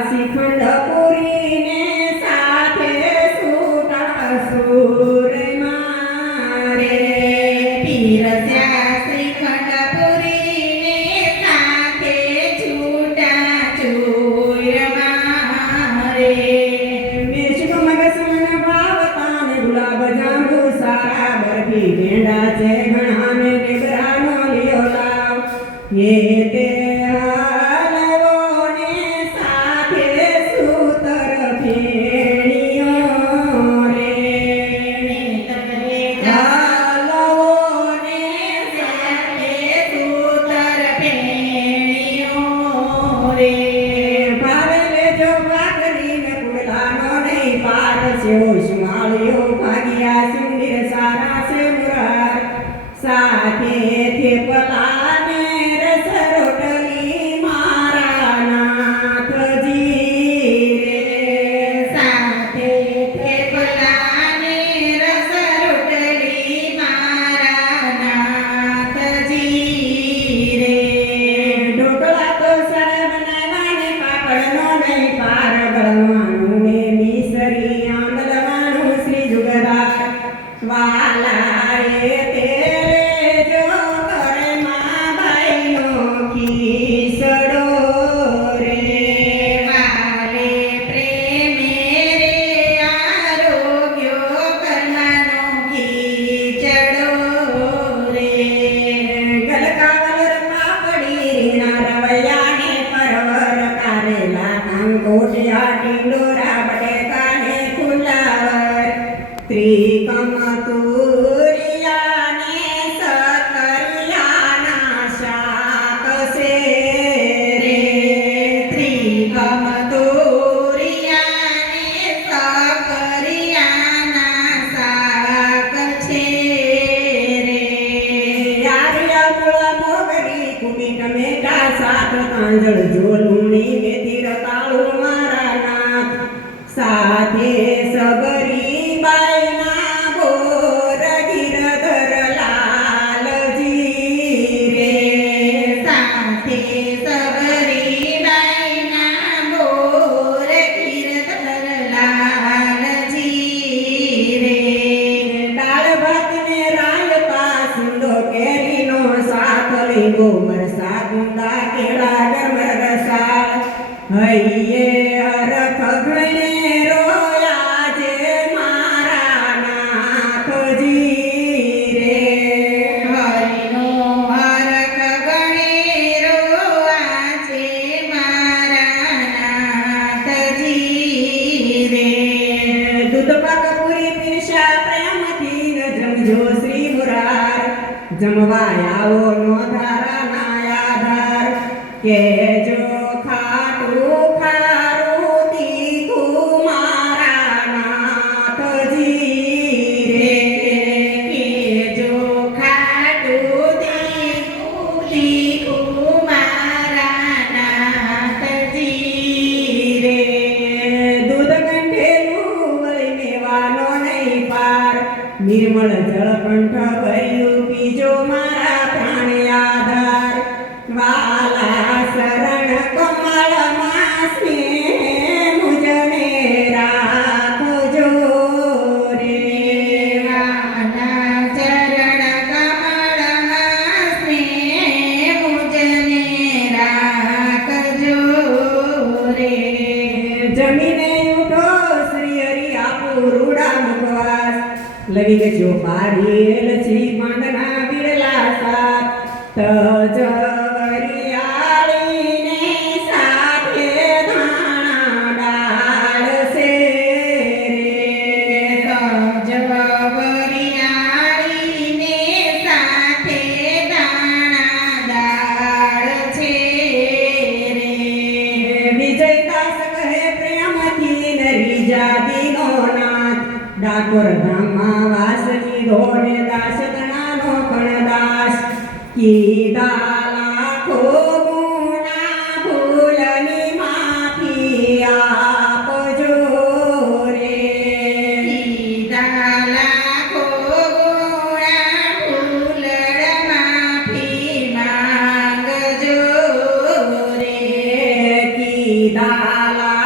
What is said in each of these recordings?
શ્રીખંડ પૂરીને સાથે છૂટા સુરમાં રે પીરસ્યા શ્રીખંડ પૂરીને સાથે છૂટા ચૂરમાં રે મેષ મગસણ ભાવતાને ગુલાબ જાંબુ સારા બરફી ભેંડા છે ઘણાને ટેબરાનો લિયો લાવ હે તે હાલવોને સાથે સૂતર ફેણીઓ રે હાલવોને સાથે સૂતર ફેણીઓ રે ભાવે લેજો ભાખરીને પુડલાનો નહીં પાર છે ઉષ્માળીઓ ભાગ્યા સુંદર સારા છે મુરાર સાથે થેપલાને રસ રોટલી મારા નાથજી રે સાથે થેપલાને રસ રોટલી મારા નાથજી રે ઢોકળા તો સરળ બનાવવાને પાપડનો નહીં પાર ગળવાનું ને મિસરી આંબલવાનું શ્રી જુગદાર વાલા રે તેરે જો કરે માં ભાઈનો ખીસડો રે વાલે પ્રેમે રે આરોગ્યો કર્મનો ખીચડો રે ગલકાવલર પાપડી રીણા રવૈયાને પરવર કારેલા કાંકોટિયા ટીંડોરા બટેકાને ફુલાવર ત્રિકમ તુરિયાને સકરિયાના શાક છે રે ત્રિકમ તોરિયાને સકરિયાના શાક છે રે યારિયા મૂળ મોગરી કુમી ટમેટા શાક તાંજળ ઝોલુણી મેથી રતાળું મારા નાથ સાથે સબરી બાઈના બોર ગિરધર લાલજી રે સાથે સબરી બાઈના બોર ગિરધર લાલજી રે દાળ ભાત ને રાયતા સુંદો કેરીનો શાક લીંબુ મરસા ગુંદા કેળા ગરમ રસાળ હૈયે હરખ ઘણે રોયા છે મારા નાથજી રે હરિનો હરખ ગણેરો આજે મારા નાથજી રે દૂધ પાક પૂરી પીરસા પ્રેમથી ન જમજો શ્રી મુરાર જમવા આવો નો ધારાના આધાર કેજો ખાટું ખારું તીખું મારા નાથજી રે કેજો ખાટું તીખું મારા નાથજી રે દૂધ ગંઠેલું વળી મેવાનો નહીં પાર નિર્મળ જળ કંઠ ભર્યું પીજો મારા પ્રાણ આધાર વાલા શરણ કમળમાં સ્નેહ મુજને રાખજો રે વાલા ચરણ કમળમાં સ્નેહ મુજને રાખજો રે જમીને ઉઠો શ્રી હરિ આપો રૂડા મુખવાસ લવી ગયો પારેલ શ્રી પાંડના બિરલા સાત તજવરિયાળીને સાથે ધાણા ડાળ છે રે જવરિયાળીને સાથે દાણા દાળ છે રે વિજયદાસ કહે પ્રેમથી નરી જાતિનો નાથ ડાકોર ધામમાં વાસ કીધો ને દાસ તણાનો પણ દાસ કીધા લાખો ગુણા ભૂલની માફી આપજો રે કીધા લાખો ગુણા ફૂલડ માફી માંગજો રે કીધા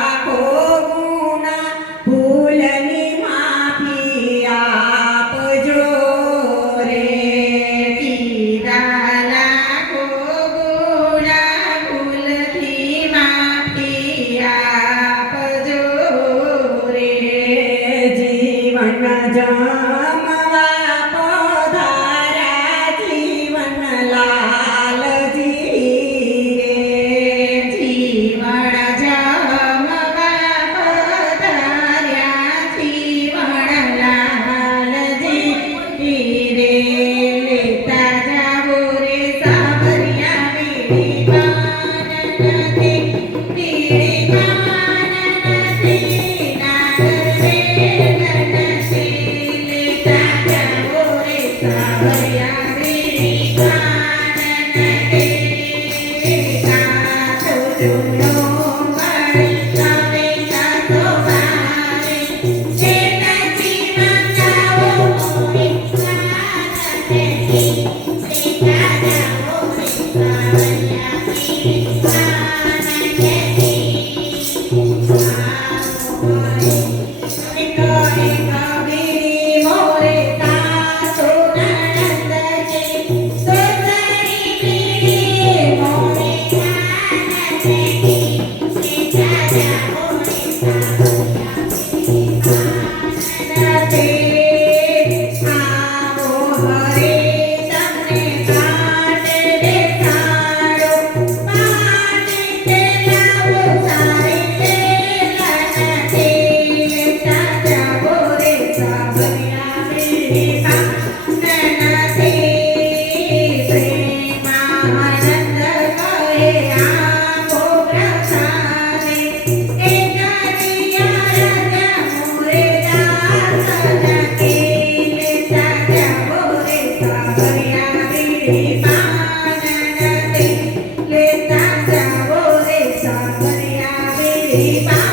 પાણી